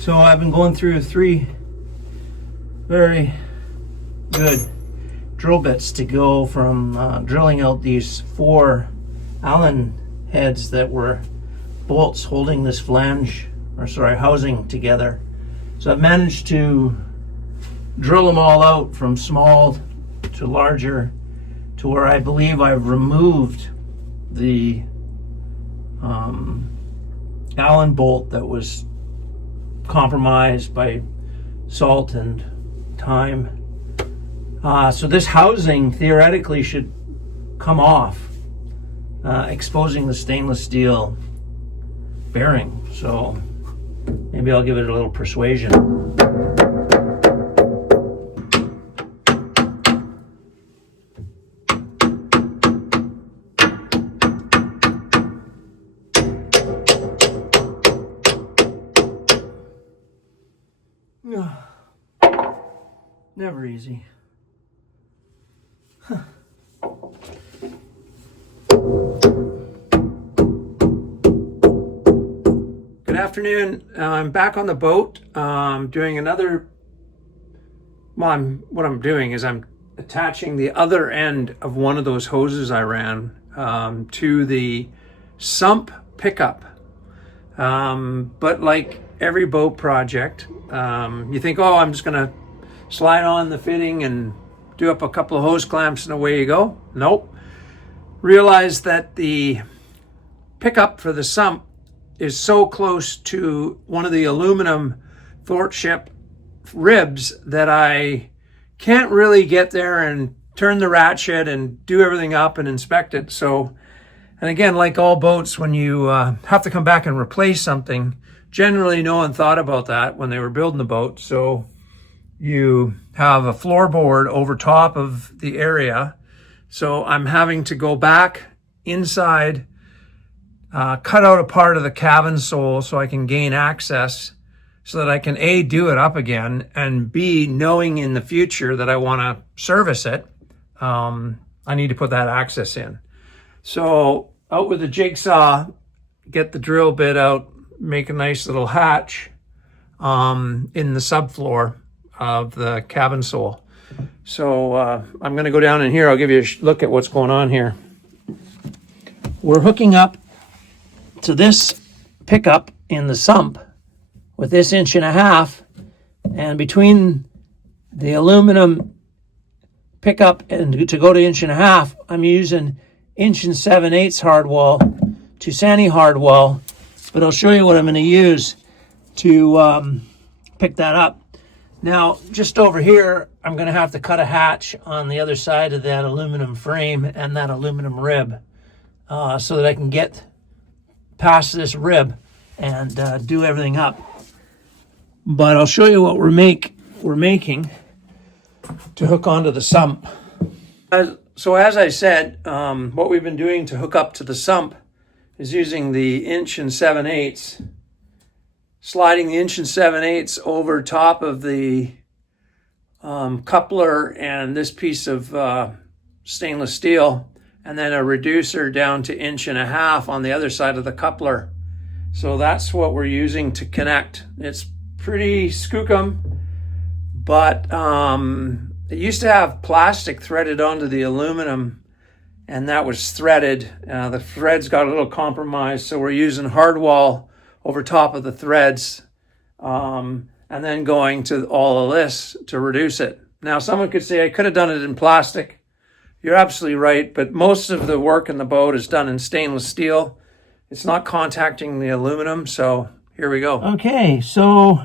So I've been going through 3 very good drill bits to go from drilling out these 4 Allen heads that were bolts holding this flange, or sorry, housing together. So I've managed to drill them all out from small to larger, to where I believe I've removed the Allen bolt that was compromised by salt and time. So this housing theoretically should come off, exposing the stainless steel bearing. So maybe I'll give it a little persuasion. Never easy. Good afternoon. I'm back on the boat. Doing another. What I'm doing is I'm attaching the other end of one of those hoses I ran to the sump pickup. But like every boat project, you think, oh, I'm just gonna slide on the fitting and do up a couple of hose clamps and away you go. Nope. Realize that the pickup for the sump is so close to one of the aluminum thwartship ribs that I can't really get there and turn the ratchet and do everything up and inspect it. So, and again, like all boats, when you have to come back and replace something, generally no one thought about that when they were building the boat. So you have a floorboard over top of the area. So I'm having to go back inside, cut out a part of the cabin sole so I can gain access, so that I can A, do it up again, and B, knowing in the future that I want to service it, I need to put that access in. So out with the jigsaw, get the drill bit out, make a nice little hatch in the subfloor of the cabin sole. So I'm going to go down in here. I'll give you a look at what's going on here. We're hooking up to this pickup in the sump with this 1.5 inch, and between the aluminum pickup and to go to 1.5 inch, I'm using 1 7/8 inch hardwall to Sani hardwall, but I'll show you what I'm going to use to pick that up. Now, just over here, I'm going to have to cut a hatch on the other side of that aluminum frame and that aluminum rib so that I can get past this rib and do everything up. But I'll show you what we're making to hook onto the sump. So as I said, what we've been doing to hook up to the sump is using the 1 7/8 inch, sliding the 1 7/8 inch over top of the coupler and this piece of stainless steel, and then a reducer down to 1.5 inch on the other side of the coupler. So that's what we're using to connect. It's pretty skookum, but it used to have plastic threaded onto the aluminum, and that was threaded. The threads got a little compromised, so we're using hardwall over top of the threads, and then going to all of this to reduce it. Now, someone could say I could have done it in plastic. You're absolutely right, but most of the work in the boat is done in stainless steel. It's not contacting the aluminum, so here we go. Okay, so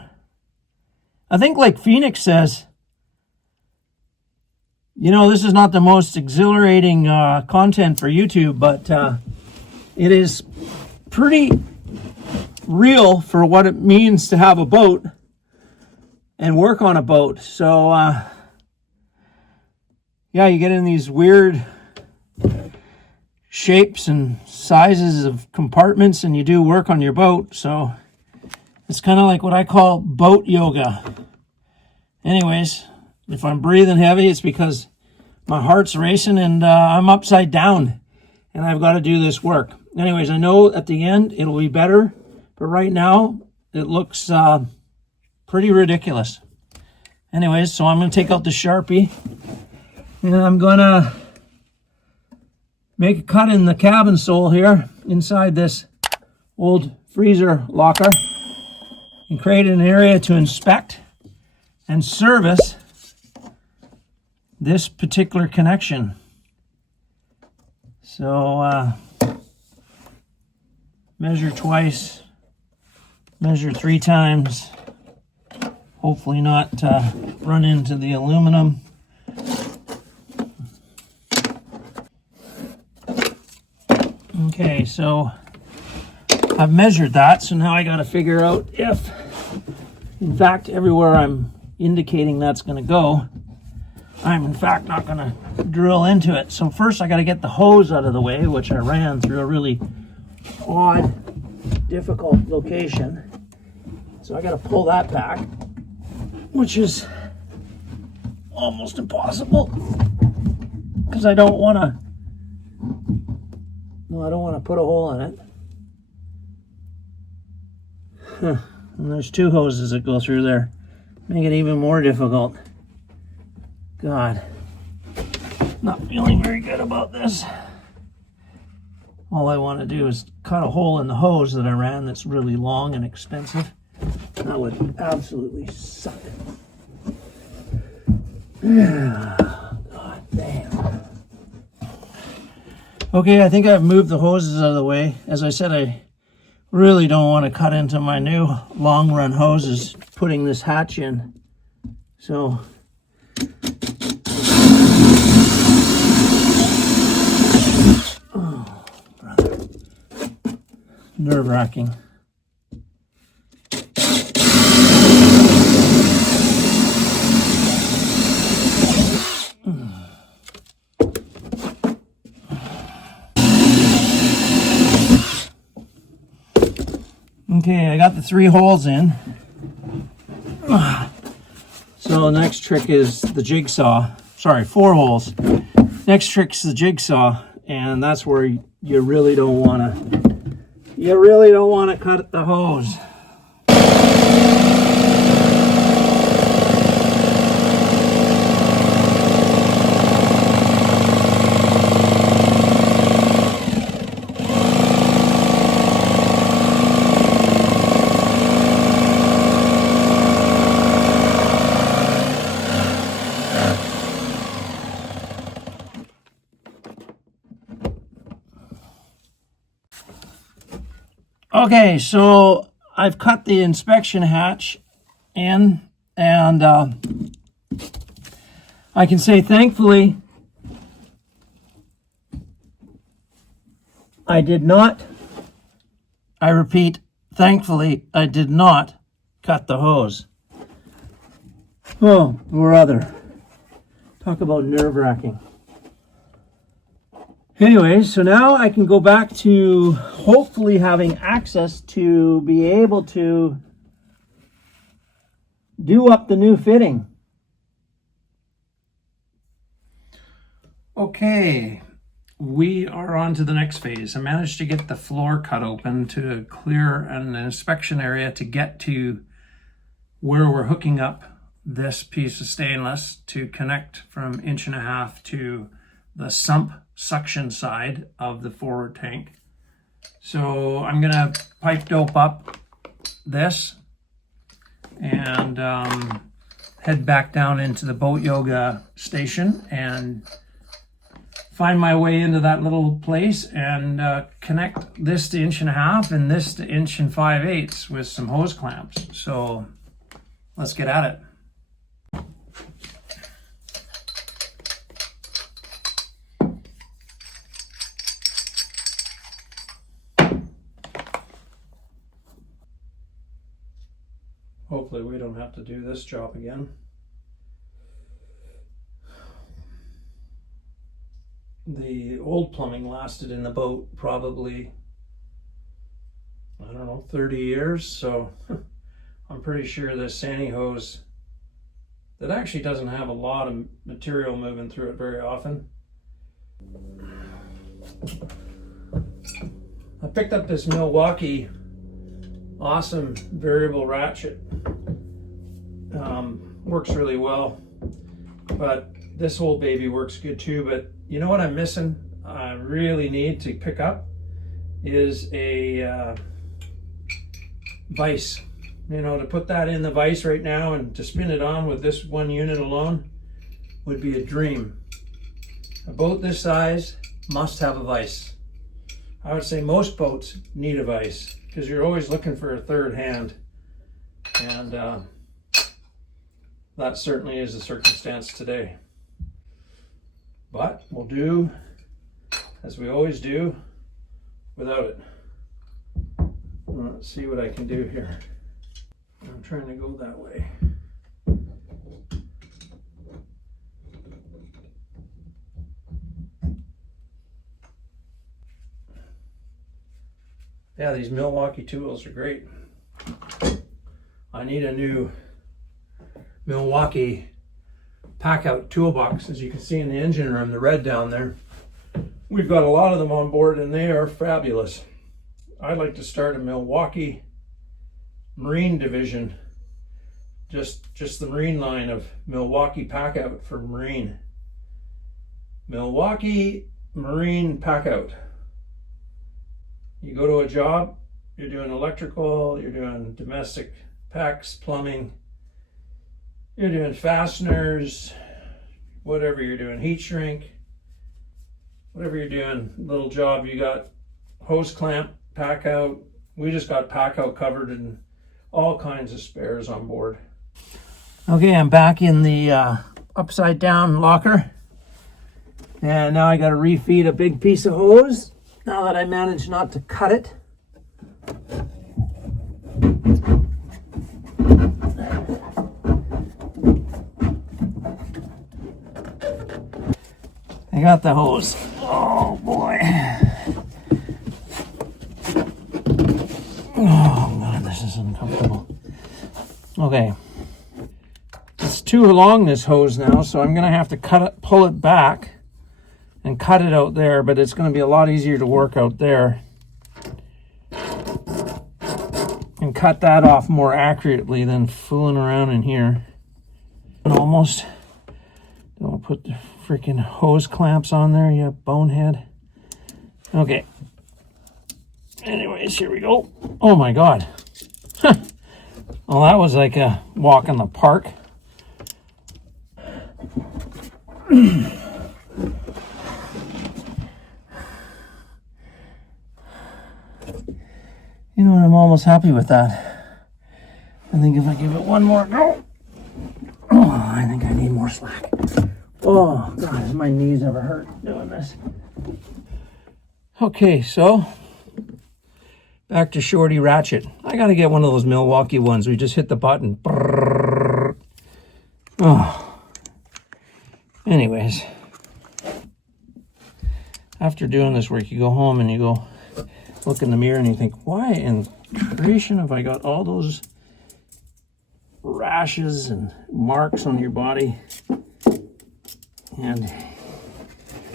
I think like Phoenix says, you know, this is not the most exhilarating content for YouTube, but it is pretty real for what it means to have a boat and work on a boat. So yeah, you get in these weird shapes and sizes of compartments and you do work on your boat. So it's kind of like what I call boat yoga. Anyways, if I'm breathing heavy, it's because my heart's racing and I'm upside down and I've got to do this work. Anyways, I know at the end it'll be better, but right now it looks Pretty ridiculous. Anyways, so I'm going to take out the Sharpie and I'm going to make a cut in the cabin sole here inside this old freezer locker and create an area to inspect and service this particular connection. So measure twice, measure 3 times, hopefully not run into the aluminum. Okay, so I've measured that, so now I got to figure out if, in fact, everywhere I'm indicating that's going to go, I'm in fact not going to drill into it. So first I got to get the hose out of the way, which I ran through a really odd, difficult location. So I got to pull that back, which is almost impossible because I don't want to. No, I don't want to put a hole in it. And there's 2 hoses that go through there. Make it even more difficult. God, not feeling very good about this. All I want to do is cut a hole in the hose that I ran that's really long and expensive. That would absolutely suck. God damn. Okay, I think I've moved the hoses out of the way. As I said, I really don't want to cut into my new long run hoses putting this hatch in. So oh, brother. Nerve-wracking. Okay, I got the 3 holes in. So the next trick is the jigsaw. Sorry, 4 holes. Next trick's the jigsaw, and that's where you really don't want to cut the hose. Okay, so I've cut the inspection hatch in, and I can say thankfully I did not, I repeat, thankfully I did not cut the hose. Oh, brother. Talk about nerve-wracking. Anyway, so now I can go back to hopefully having access to be able to do up the new fitting. Okay, we are on to the next phase. I managed to get the floor cut open to clear an inspection area to get to where we're hooking up this piece of stainless to connect from 1.5 inches to the sump suction side of the forward tank. So I'm gonna pipe dope up this and head back down into the boat yoga station and find my way into that little place and connect this to 1.5 inches and this to 1 5/8 with some hose clamps. So let's get at it. Hopefully we don't have to do this job again. The old plumbing lasted in the boat probably, I don't know, 30 years. So I'm pretty sure this Sani hose that actually doesn't have a lot of material moving through it very often. I picked up this Milwaukee awesome variable ratchet works really well. But this whole baby works good too. But you know what I'm missing? I really need to pick up is a vise. You know, to put that in the vise right now and to spin it on with this one unit alone would be a dream. A boat this size must have a vise. I would say most boats need a vise because you're always looking for a third hand. And that certainly is the circumstance today. But we'll do as we always do without it. Let's see what I can do here. I'm trying to go that way. Yeah, these Milwaukee tools are great. I need a new Milwaukee pack-out toolbox. As you can see in the engine room, the red down there. We've got a lot of them on board and they are fabulous. I'd like to start a Milwaukee Marine division. Just the Marine line of Milwaukee pack-out for Marine. Milwaukee Marine pack-out. You go to a job, you're doing electrical, you're doing domestic packs, plumbing, you're doing fasteners, whatever you're doing, heat shrink, whatever you're doing, little job, you got hose clamp, pack out. We just got pack out covered and all kinds of spares on board. Okay, I'm back in the upside down locker. And now I got to refeed a big piece of hose. Now that I managed not to cut it. I got the hose. Oh boy. Oh God, this is uncomfortable. Okay. It's too long, this hose now, so I'm gonna have to pull it back and cut it out there, but it's gonna be a lot easier to work out there. And cut that off more accurately than fooling around in here. And almost don't put the freaking hose clamps on there, you bonehead. Okay. Anyways, here we go. Oh my God. Well, that was like a walk in the park. You know what, I'm almost happy with that. I think if I give it one more go, oh, I think I need more slack. Oh God, has my knees ever hurt doing this? Okay, so back to Shorty Ratchet. I gotta get one of those Milwaukee ones. We just hit the button. Oh. Anyways, after doing this work, you go home and you go look in the mirror and you think, why in creation have I got all those rashes and marks on your body? And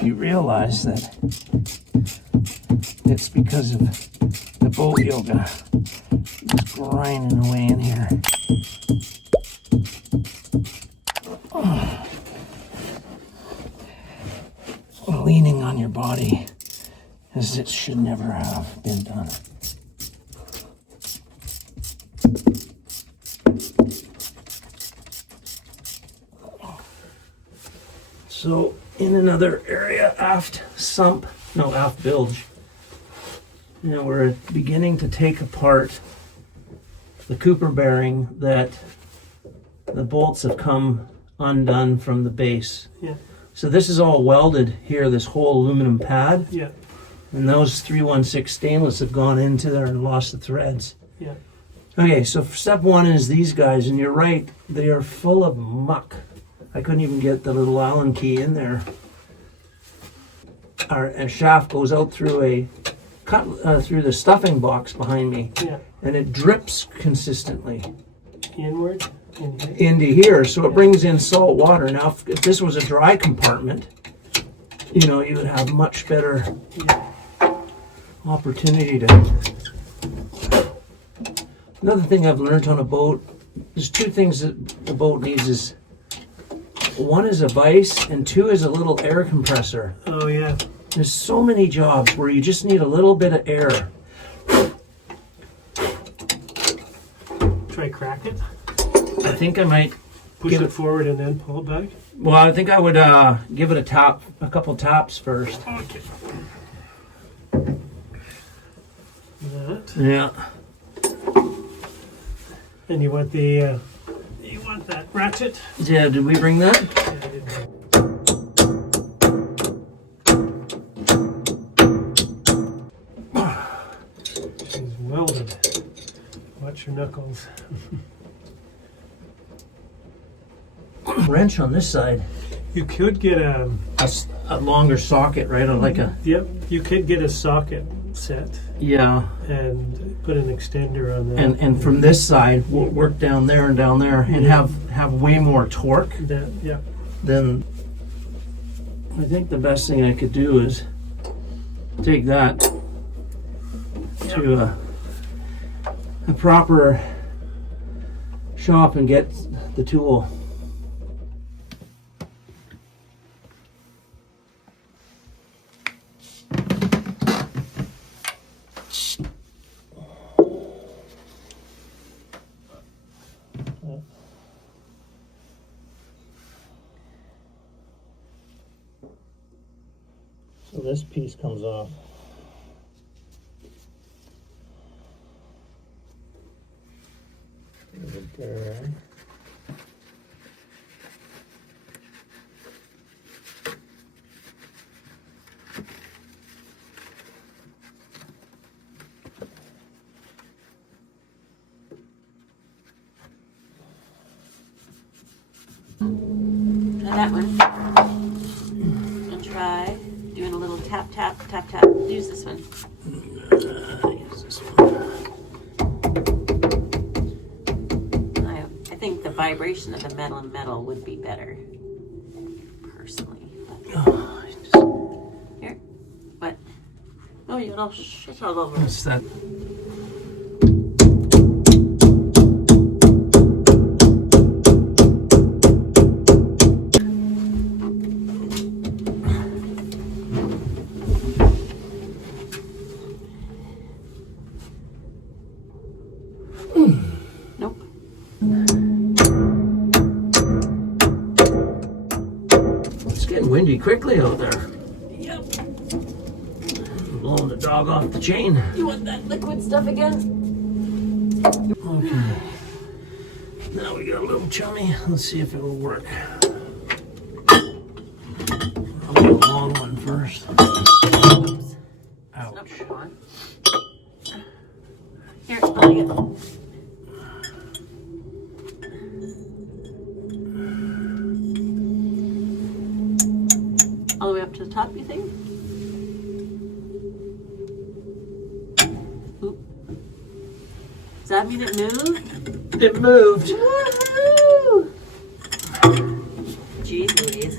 you realize that it's because of the boat yoga. It's grinding away in here. Leaning on your body as it should never have been done. So in another area, aft bilge, now we're beginning to take apart the Cooper bearing that the bolts have come undone from the base. Yeah. So this is all welded here, this whole aluminum pad. Yeah. And those 316 stainless have gone into there and lost the threads. Yeah. Okay, so step one is these guys, and you're right, they are full of muck. I couldn't even get the little Allen key in there. Our shaft goes out through through the stuffing box behind me, Yeah. and it drips consistently Inward. into here, so it brings in salt water. Now, if this was a dry compartment, you know, you would have much better opportunity to. Another thing I've learned on a boat there's two things that the boat needs is, one is a vise and two is a little air compressor. Oh yeah. There's so many jobs where you just need a little bit of air. Try crack it. I think I might Push it forward and then pull it back. Well, I think I would give it a couple taps first. Okay. That. Yeah. And you want the that ratchet? Yeah. Did we bring that? Yeah, I did. She's welded. Watch your knuckles. Wrench on this side. You could get a longer socket, right? Like a. Yep. You could get a socket set. Yeah. And put an extender on that. And from this side, work down there and have way more torque. That, yeah. Then I think the best thing I could do is take that to a proper shop and get the tool. So this piece comes off. There. Try that one. And try doing a little tap, tap, tap, tap. Use this one. Use this one. I think the vibration of the metal and metal would be better, personally. Here. What? Oh, you got all shit all over. What's that? Nope. It's getting windy quickly out there. Yep. Blowing the dog off the chain. You want that liquid stuff again? Okay. Now we got a little chummy. Let's see if it will work. I'll do a long one first. Oops. Ouch. Nope, come on. Here, I'll get it. All the way up to the top, you think? Oop. Does that mean it moved? It moved. Woohoo! Jeez Louise.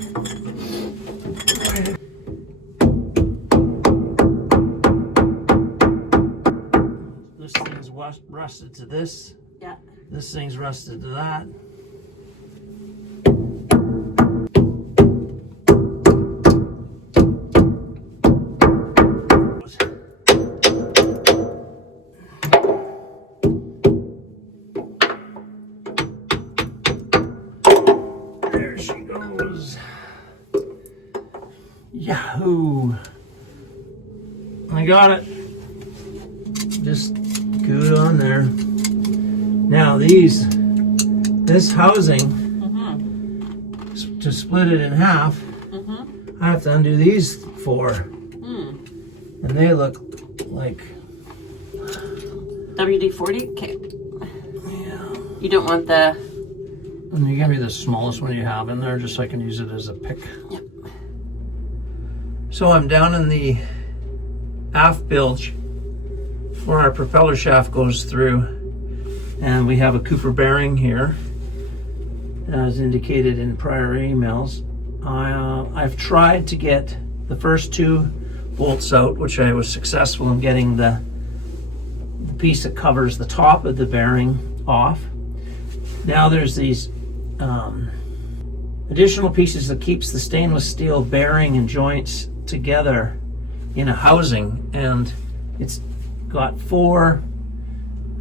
This thing's rusted to this. Yeah. This thing's rusted to that. There she goes. Yahoo! I got it. Just good on there. Now this housing, to split it in half, I have to undo these four. And they look like... WD-40? Okay. Yeah. You don't want the... And you give me the smallest one you have in there, just so I can use it as a pick. Yep. So I'm down in the aft bilge where our propeller shaft goes through, and we have a Cooper bearing here, as indicated in prior emails. I've tried to get the first two bolts out, which I was successful in getting the piece that covers the top of the bearing off. Now there's these additional pieces that keeps the stainless steel bearing and joints together in a housing, and it's got four,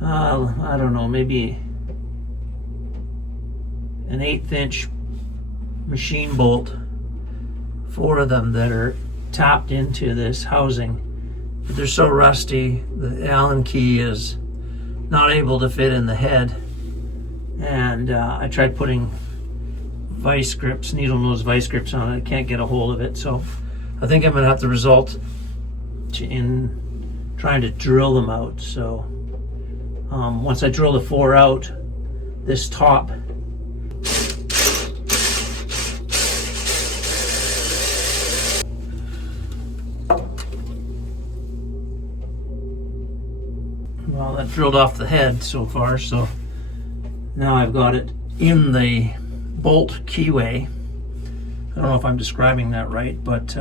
I don't know, maybe an 1/8 inch machine bolt, four of them that are tapped into this housing. But they're so rusty, the Allen key is not able to fit in the head. And I tried putting vice grips, needle nose vice grips on it. I can't get a hold of it, so I think I'm gonna have to result in trying to drill them out. So once I drill the four out, this top well, that drilled off the head so far, so now I've got it in the bolt keyway. I don't know if I'm describing that right, but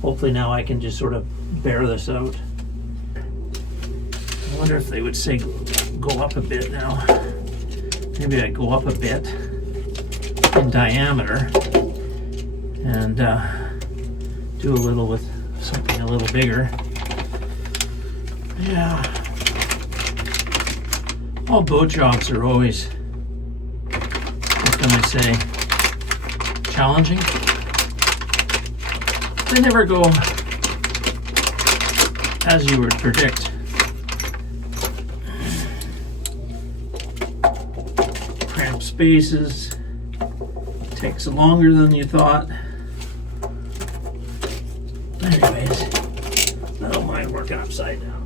hopefully now I can just sort of bear this out. I wonder if they would say go up a bit now. Maybe I go up a bit in diameter and do a little with something a little bigger. Yeah. All boat jobs are always, what can I say, challenging. They never go as you would predict. Cramped spaces, takes longer than you thought. Anyways, I don't mind working upside down.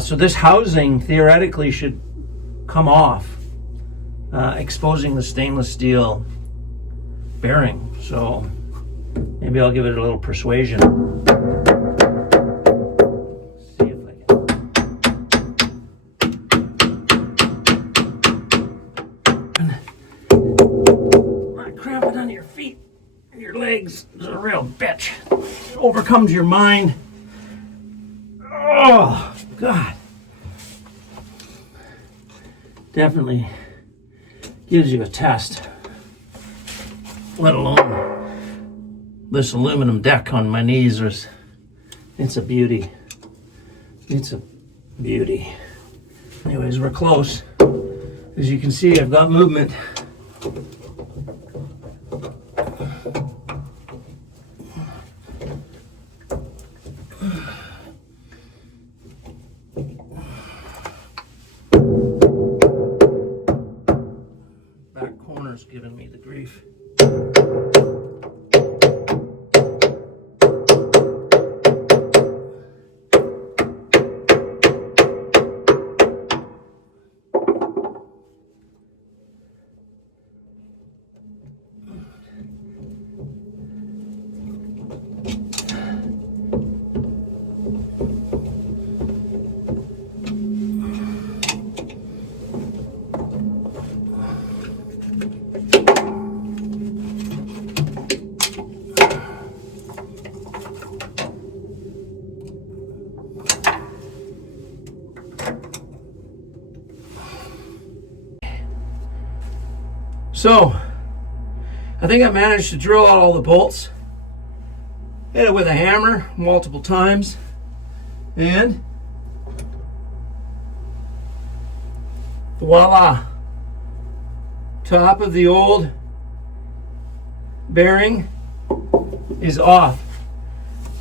So this housing theoretically should come off, exposing the stainless steel bearing. So maybe I'll give it a little persuasion. See if I can. Not cramping on your feet, your legs is a real bitch. It overcomes your mind. Oh, God. Definitely gives you a test, let alone this aluminum deck on my knees. It's a beauty. It's a beauty. Anyways, we're close. As you can see, I've got movement. Giving me the grief. So, I think I managed to drill out all the bolts. Hit it with a hammer multiple times. And voila! Top of the old bearing is off.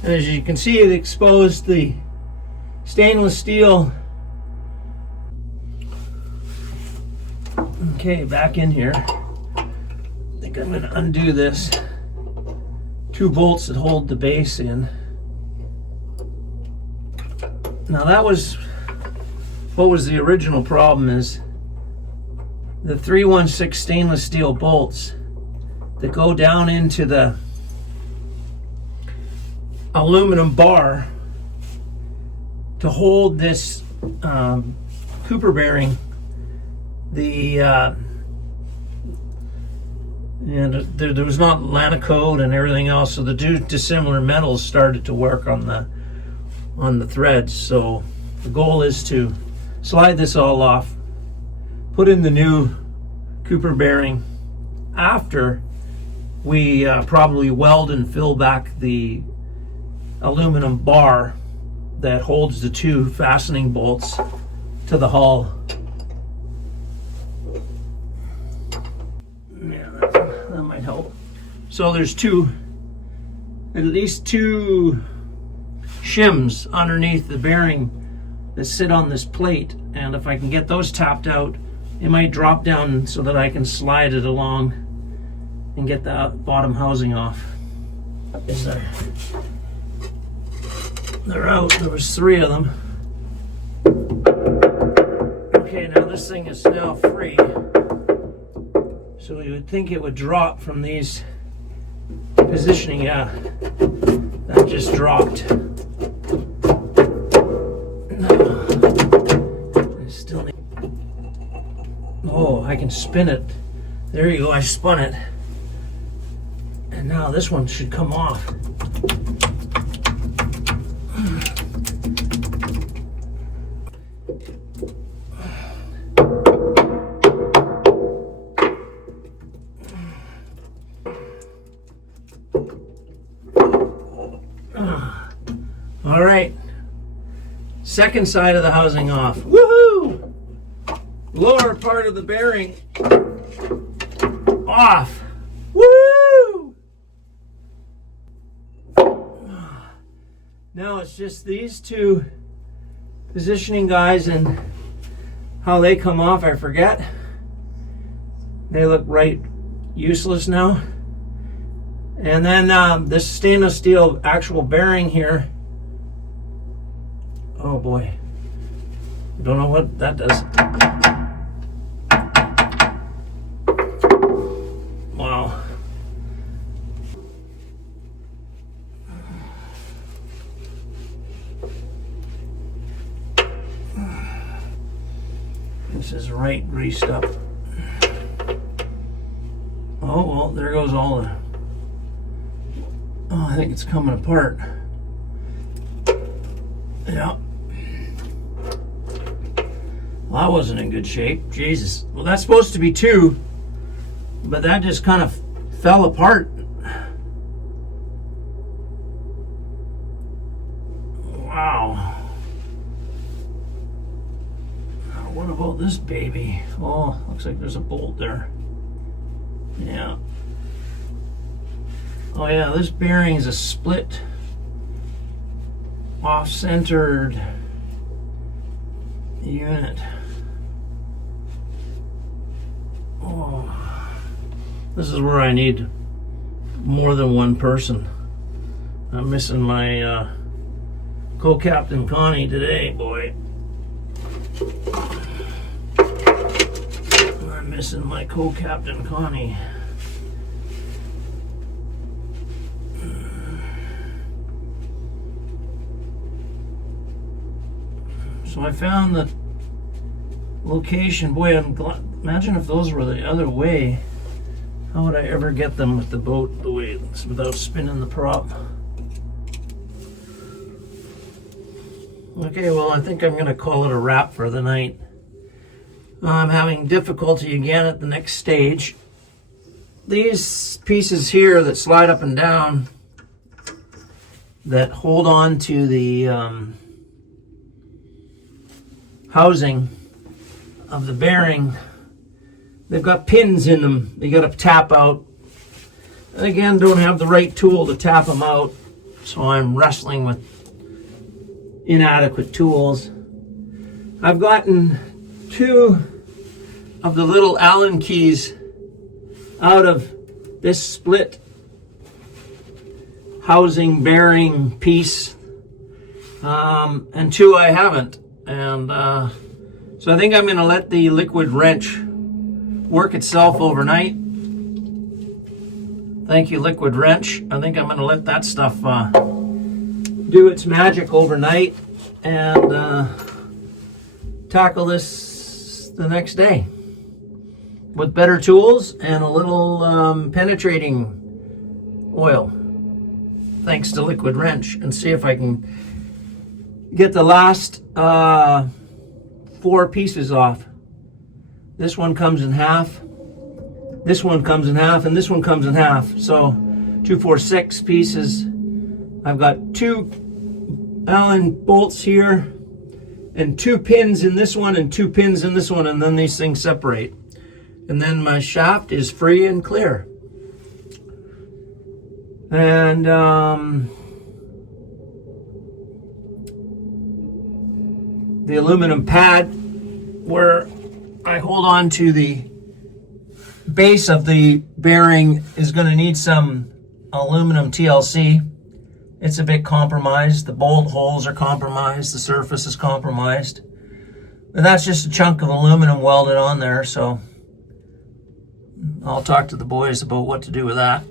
And as you can see, it exposed the stainless steel. Okay, back in here. I think I'm going to undo this. 2 bolts that hold the base in. Now that was what was the original problem, is the 316 stainless steel bolts that go down into the aluminum bar to hold this Cooper bearing. And there was not Lanacoat and everything else, so the dissimilar metals started to work on the threads. So the goal is to slide this all off, put in the new Cooper bearing after we probably weld and fill back the aluminum bar that holds the 2 fastening bolts to the hull. Yeah, that might help. So there's at least two shims underneath the bearing that sit on this plate, and if I can get those tapped out, it might drop down so that I can slide it along and get the bottom housing off. Is there? They're out. There was 3 of them. Okay, now this thing is now free. So you would think it would drop from these positioning. Yeah, that just dropped. I still need. Oh, I can spin it. There you go. I spun it, and now this one should come off. All right, second side of the housing off. Woohoo! Lower part of the bearing off. Woo! Now it's just these 2 positioning guys, and how they come off, I forget. They look right useless now. And then this stainless steel actual bearing here. Oh boy. Don't know what that does. Wow. This is right greased up. Oh, well, there goes all the... Oh, I think it's coming apart. Yeah. Well, that wasn't in good shape. Jesus. Well, that's supposed to be 2, but that just kind of fell apart. Wow. Now, what about this baby? Oh, looks like there's a bolt there. Yeah. Oh yeah, this bearing is a split, off-centered unit. Oh, this is where I need more than one person. I'm missing my co-captain Connie today, boy. I'm missing my co-captain Connie. So I found the location. Boy, I'm glad. Imagine if those were the other way. How would I ever get them with the boat the way it's without spinning the prop? Okay, well, I think I'm going to call it a wrap for the night. I'm having difficulty again at the next stage. These pieces here that slide up and down that hold on to the housing of the bearing. They've got pins in them. They got to tap out. And again, don't have the right tool to tap them out, so I'm wrestling with inadequate tools. I've gotten 2 of the little Allen keys out of this split housing bearing piece, and 2 I haven't. And so I think I'm going to let the liquid wrench work itself overnight. Thank you, liquid wrench. I think I'm going to let that stuff do its magic overnight and tackle this the next day with better tools and a little penetrating oil, thanks to liquid wrench, and see if I can get the last 4 pieces off. This one comes in half, this one comes in half, and this one comes in half. So 2, 4, 6 pieces. I've got 2 Allen bolts here and 2 pins in this one and 2 pins in this one, and then these things separate. And then my shaft is free and clear. And the aluminum pad where I hold on to the base of the bearing is going to need some aluminum TLC. It's a bit compromised. The bolt holes are compromised. The surface is compromised. But that's just a chunk of aluminum welded on there, so I'll talk to the boys about what to do with that.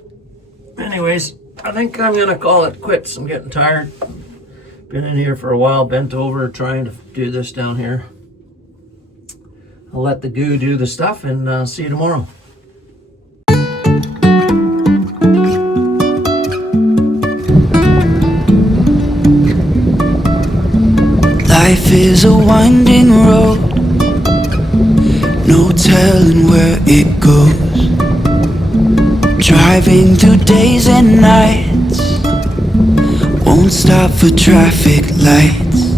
Anyways, I think I'm going to call it quits. I'm getting tired. Been in here for a while, bent over, trying to do this down here. I'll let the goo do the stuff, and see you tomorrow. Life is a winding road, no telling where it goes. Driving through days and nights, won't stop for traffic lights.